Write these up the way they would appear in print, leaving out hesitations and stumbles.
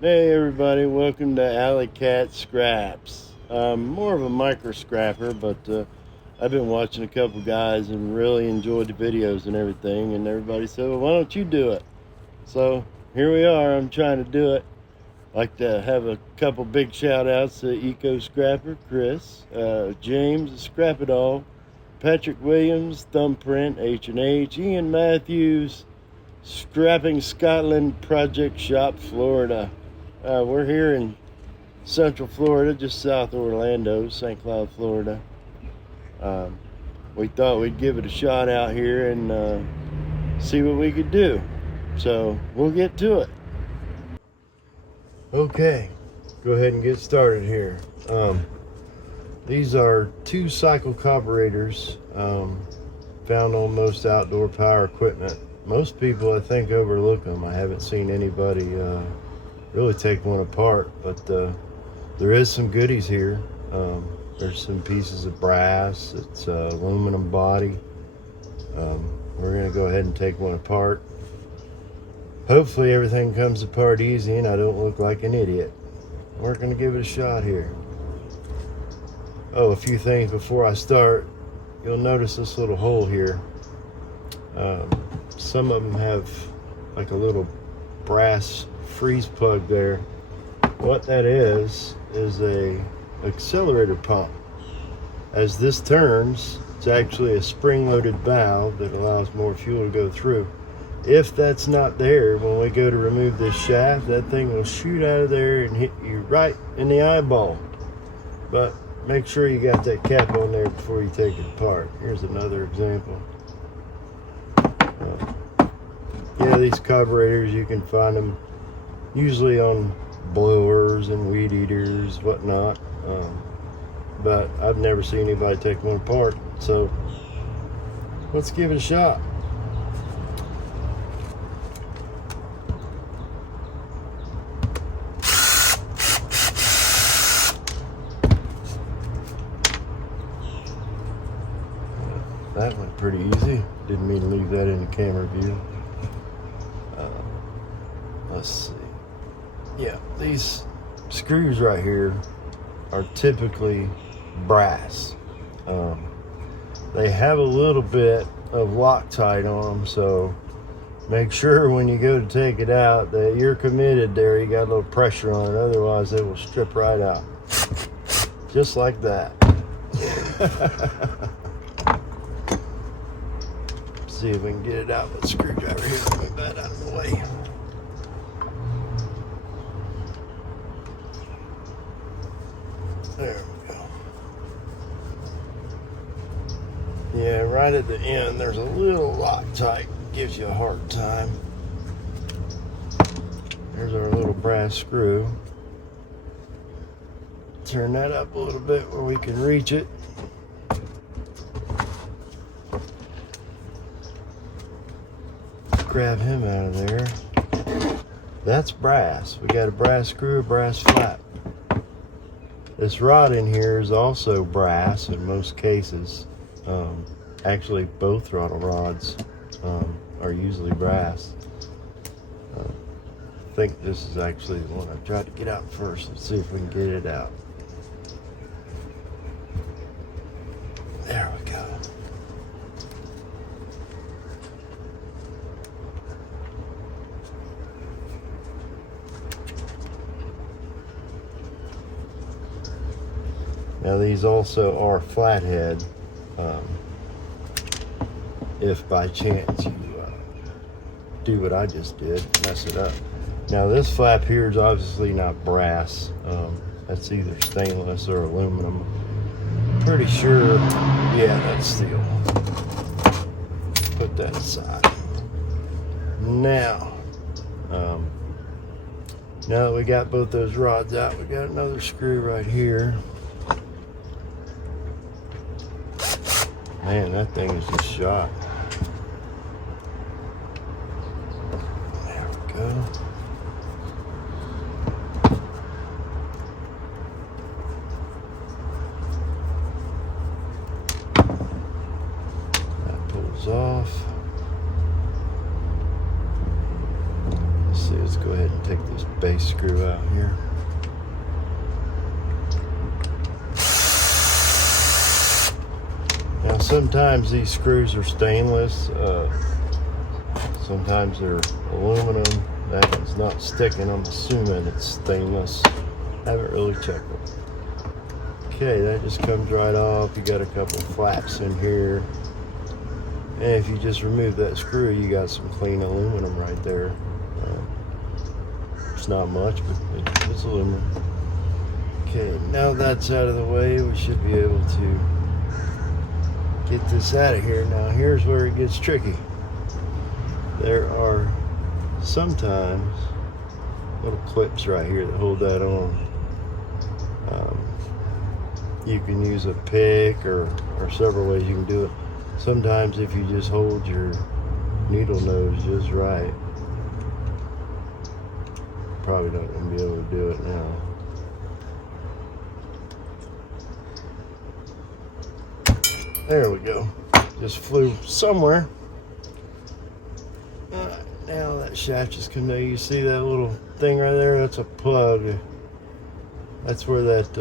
Hey everybody, welcome to Allie Cat Scraps. More of a micro scrapper, but I've been watching a couple guys and really enjoyed the videos and everything, and everybody said, well, why don't you do it? So here we are, I'm trying to do it. Like to have a couple big shout outs to Eco Scrapper, Chris, James, Scrap It All, Patrick Williams, Thumbprint, H&H, Ian Matthews, Scrapping Scotland, Project Shop, Florida. We're here in Central Florida, just south of Orlando, St. Cloud, Florida. We thought we'd give it a shot out here and see what we could do. So we'll get to it. Okay, go ahead and get started here. These are 2-cycle carburetors found on most outdoor power equipment. Most people, I think, overlook them. I haven't seen anybody really take one apart, but there is some goodies here. There's some pieces of brass. It's aluminum body. We're gonna go ahead and take one apart. Hopefully everything comes apart easy and I don't look like an idiot. We're gonna give it a shot here. Oh, a few things before I start. You'll notice this little hole here. Some of them have like a little brass freeze plug there. What that is a accelerator pump. As this turns, it's actually a spring-loaded valve that allows more fuel to go through. If that's not there, when we go to remove this shaft, that thing will shoot out of there and hit you right in the eyeball. But make sure you got that cap on there before you take it apart. Here's another example. Yeah, these carburetors, you can find them usually on blowers and weed eaters, whatnot. But I've never seen anybody take one apart. So let's give it a shot. That went pretty easy. Didn't mean to leave that in the camera view. Let's see. Yeah, these screws right here are typically brass. They have a little bit of Loctite on them, so make sure when you go to take it out that you're committed there. You got a little pressure on it, otherwise they will strip right out. Just like that. See if we can get it out with a screwdriver here. Move that out of the way. There we go. Yeah, right at the end there's a little Loctite. Gives you a hard time. There's our little brass screw. Turn that up a little bit where we can reach it. Grab him out of there. That's brass. We got a brass screw, a brass flap. This rod in here is also brass in most cases. Actually, both throttle rods are usually brass. I think this is actually the one I tried to get out first. Let's see if we can get it out. There we go. Now these also are flathead, if by chance you do what I just did, mess it up. Now this flap here is obviously not brass. That's either stainless or aluminum. Pretty sure, yeah, that's steel. Put that aside. Now that we got both those rods out, we got another screw right here. Man, that thing is just shot. There we go. That pulls off. Let's see, let's go ahead and take this base screw out here. Now sometimes these screws are stainless, sometimes they're aluminum. That one's not sticking, I'm assuming it's stainless. Haven't really checked it. Okay, that just comes right off. You got a couple flaps in here. And if you just remove that screw, you got some clean aluminum right there. It's not much, but it's aluminum. Okay, now that's out of the way, we should be able to get this out of here. Now here's where it gets tricky. There are sometimes little clips right here that hold that on. You can use a pick or several ways you can do it. Sometimes if you just hold your needle nose just right, probably not going to be able to do it now. There we go. Just flew somewhere. Now that shaft just come down. You see that little thing right there? That's a plug. That's where that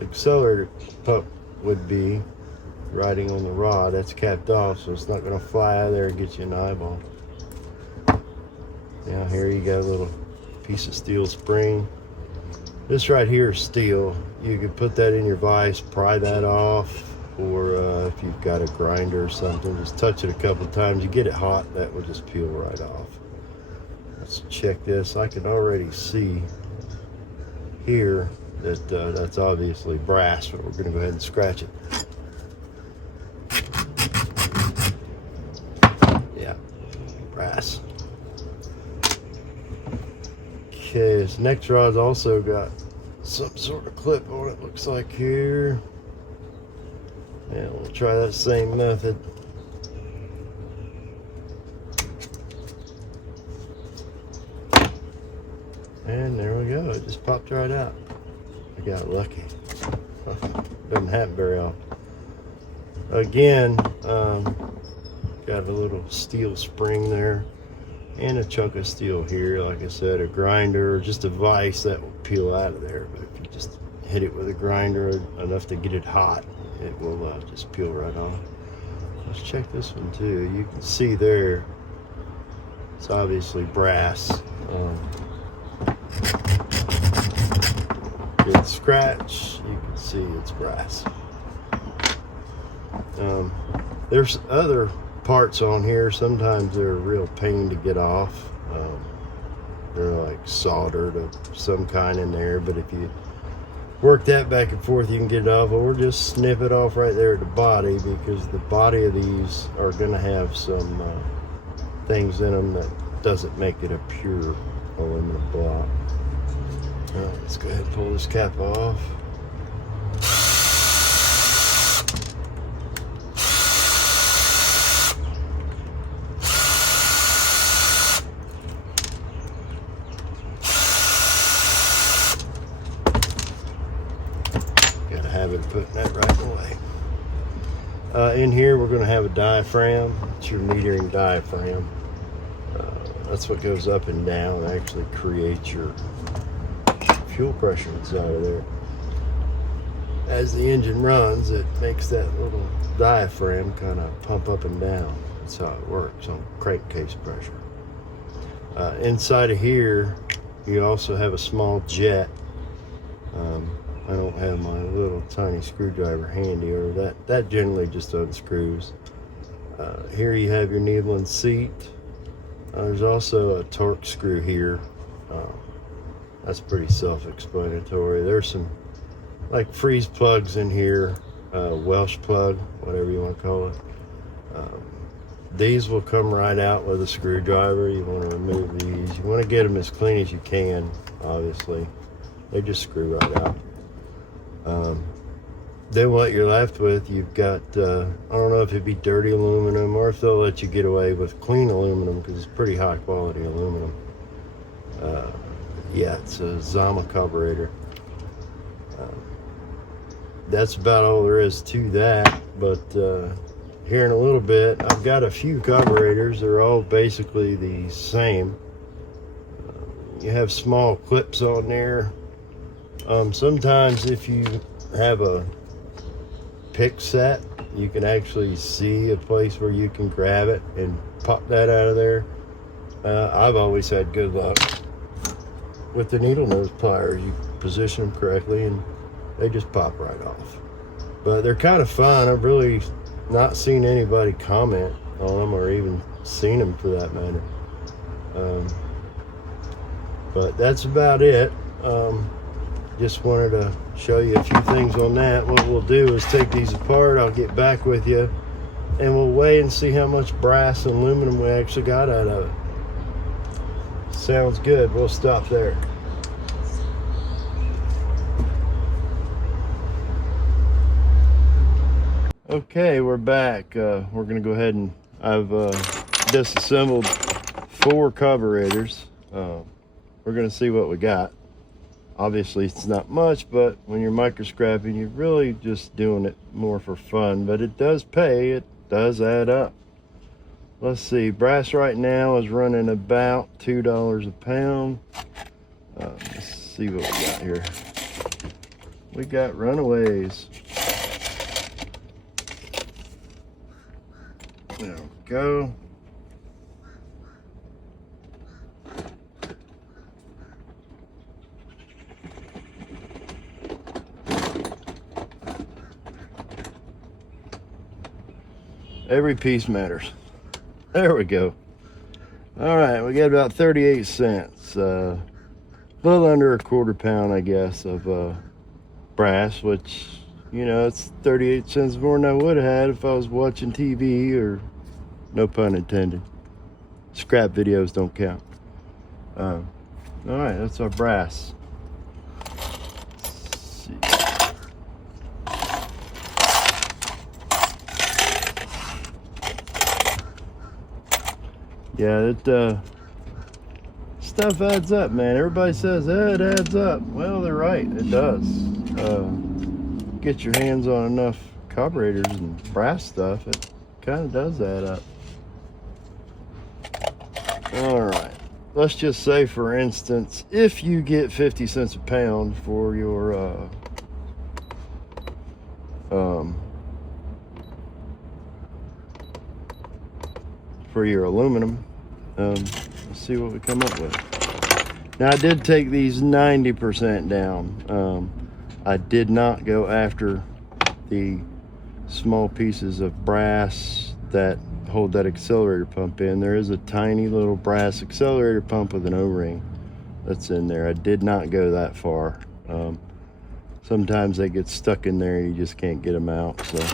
accelerator pump would be, riding on the rod. That's capped off, so it's not going to fly out of there and get you an eyeball. Now here you got a little piece of steel spring. This right here is steel. You could put that in your vise, pry that off, or if you've got a grinder or something, just touch it a couple of times. You get it hot, that will just peel right off. Let's check this. I can already see here that that's obviously brass, but we're going to go ahead and scratch it. Yeah, brass. Okay, this next rod's also got some sort of clip on it, looks like here. And we'll try that same method. And there we go, it just popped right out. I got lucky. Doesn't happen very often. Again, got a little steel spring there and a chunk of steel here. Like I said, a grinder or just a vise that will peel out of there. But if you just hit it with a grinder enough to get it hot, it will just peel right off. Let's check this one too. You can see there, it's obviously brass. Good scratch, you can see it's brass. There's other parts on here. Sometimes they're a real pain to get off. They're like soldered of some kind in there, but if you work that back and forth, you can get it off, or just snip it off right there at the body, because the body of these are going to have some things in them that doesn't make it a pure aluminum block. All right, let's go ahead and pull this cap off. Got a habit of putting that right away. In here, we're going to have a diaphragm. It's your metering diaphragm. That's what goes up and down. It actually creates your fuel pressure inside of there. As the engine runs, it makes that little diaphragm kind of pump up and down. That's how it works on crankcase pressure. Inside of here, you also have a small jet. I don't have my little tiny screwdriver handy, or that generally just unscrews. Here you have your needle and seat. There's also a torque screw here. That's pretty self-explanatory. There's some like freeze plugs in here, Welsh plug, whatever you want to call it. These will come right out with a screwdriver. You want to remove these. You want to get them as clean as you can, obviously. They just screw right out. Then what you're left with, you've got, I don't know if it'd be dirty aluminum or if they'll let you get away with clean aluminum, because it's pretty high quality aluminum. Yeah, it's a Zama carburetor. That's about all there is to that, but here in a little bit, I've got a few carburetors. They're all basically the same. You have small clips on there. Sometimes if you have a pick set, you can actually see a place where you can grab it and pop that out of there. I've always had good luck with the needle nose pliers. You position them correctly and they just pop right off. But they're kind of fun. I've really not seen anybody comment on them or even seen them for that matter. But that's about it. Just wanted to show you a few things on that. What we'll do is take these apart. I'll get back with you and we'll weigh and see how much brass and aluminum we actually got out of it. Sounds good. We'll stop there. Okay, we're back. We're gonna go ahead and I've disassembled 4 carburetors. We're gonna see what we got. Obviously it's not much, but when you're micro scrapping, you're really just doing it more for fun, but it does pay. It does add up. Let's see, brass right now is running about $2 a pound. Let's see what we got here. We got Runaways. There we go. Every piece matters. There we go. All right, we got about 38 cents. A little under a quarter pound, I guess, of brass, which, you know, it's 38 cents more than I would have had if I was watching TV, or no pun intended. Scrap videos don't count. All right, that's our brass. Let's see. Yeah, it stuff adds up, man. Everybody says, it adds up. Well, they're right, it does. Get your hands on enough carburetors and brass stuff, it kind of does add up. All right, let's just say, for instance, if you get 50 cents a pound for your aluminum, let's see what we come up with. Now, I did take these 90% down. I did not go after the small pieces of brass that hold that accelerator pump in. There is a tiny little brass accelerator pump with an O-ring that's in there. I did not go that far. Sometimes they get stuck in there and you just can't get them out. So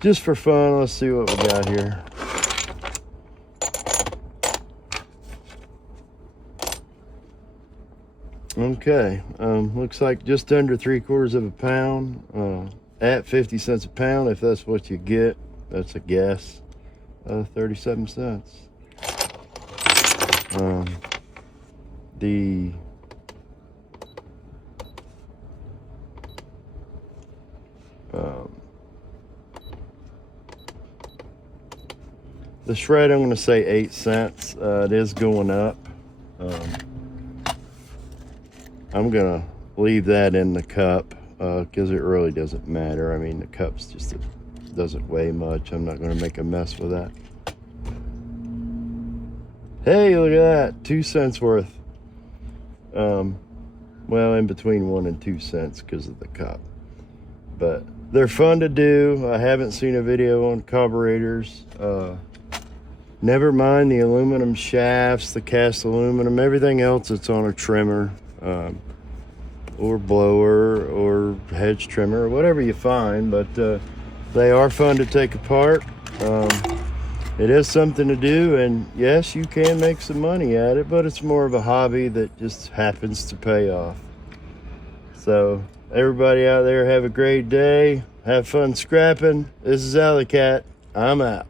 just for fun, let's see what we got here. Okay, looks like just under 3/4 of a pound at 50 cents a pound. If that's what you get, that's a guess. 37 cents. The shred, I'm going to say 8 cents. It is going up. I'm gonna leave that in the cup because it really doesn't matter. I mean, the cup's just, it doesn't weigh much. I'm not gonna make a mess with that. Hey, look at that, 2 cents worth. Well, in between 1 and 2 cents because of the cup. But they're fun to do. I haven't seen a video on carburetors. Never mind the aluminum shafts, the cast aluminum, everything else that's on a trimmer. Or blower or hedge trimmer or whatever you find, but they are fun to take apart. It is something to do, and yes, you can make some money at it, but it's more of a hobby that just happens to pay off. So everybody out there, have a great day, have fun scrapping. This is Allie Cat, I'm out.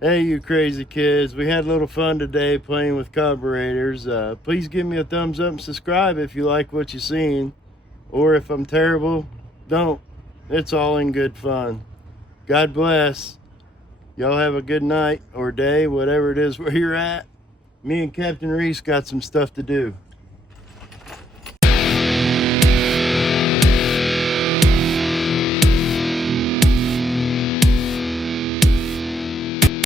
Hey, you crazy kids, we had a little fun today playing with carburetors. Please give me a thumbs up and subscribe if you like what you've seen, or if I'm terrible, don't. It's all in good fun. God bless. Y'all have a good night or day, whatever it is where you're at. me and Captain Reese got some stuff to do.